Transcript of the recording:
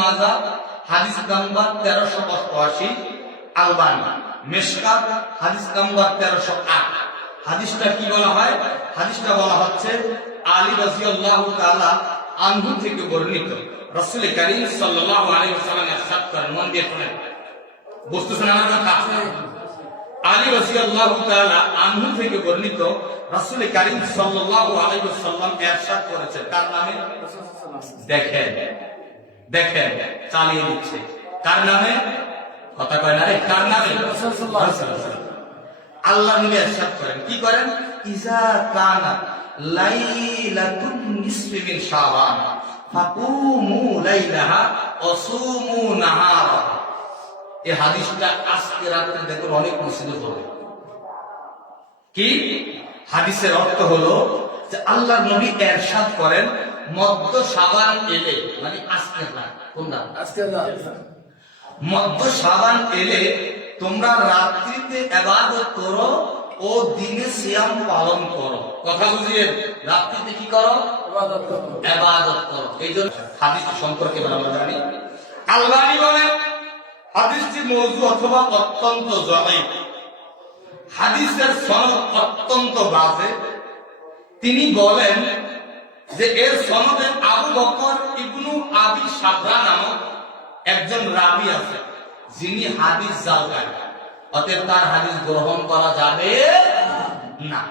মাজা হাদিস নাম্বার 1388, আলবানী মিশকাত হাদিস নাম্বার 1308। হাদিসটা কি বলা হয়? হাদিসটা বলা হচ্ছে আলী রাদিয়াল্লাহু তাআলা আনহু থেকে বর্ণিত। রাসূল কারীম সাল্লাল্লাহু আলাইহি ওয়াসাল্লাম ইরশাদ করেন, মন দিয়ে শুনেন, বুঝতেছেন আমার কথা? আলী রাদিয়াল্লাহু তাআলা আনহু থেকে বর্ণিত রাসূল কারীম সাল্লাল্লাহু আলাইহি ওয়াসাল্লাম ইরশাদ করেছেন, কার নামে? দেখেন দেখেন, চালিয়ে দিচ্ছে, কার নামে? কথা কয় না রে, কার নামে? আল্লাহ নবী ইরশাদ করেন, কি করেন? ইজা কানা লাইলাতুন নিসফি মিন শাবান ফাকুমু লাইলাহা ওয়া সুমু নাহারা। এই হাদিসটা আজকে রাতে দেখুন অনেক মুসিবত হবে। কি হাদিসের অর্থ হলো যে আল্লাহর নবী ইরশাদ করেন, মধ্য শাবান এলে, মানে আজকের রাত, কোনটা? আজকের রাত। মধ্য শাবান এলে তোমরা রাত্রিতে ইবাদত করো ও দিনে সিয়াম পালন করো। কথা বুঝিয়ে, রাত্রিতে কি করো? ইবাদত করো, ইবাদত করো। এই জন্য হাদিস সম্পর্কে আমরা জানি, আলবানী বলেন হাদিসটি মওযু অথবা অত্যন্ত যঈফ। হাদিসের সনদ অত্যন্ত বাজে। তিনি বলেন যে এর সনদে আবু বকর ইবনু আবি শাবরা নামক একজন রাবী আছে, যিনি হাদিস জালকারী, অতএব তার হাদিস গ্রহণ করা যাবে না।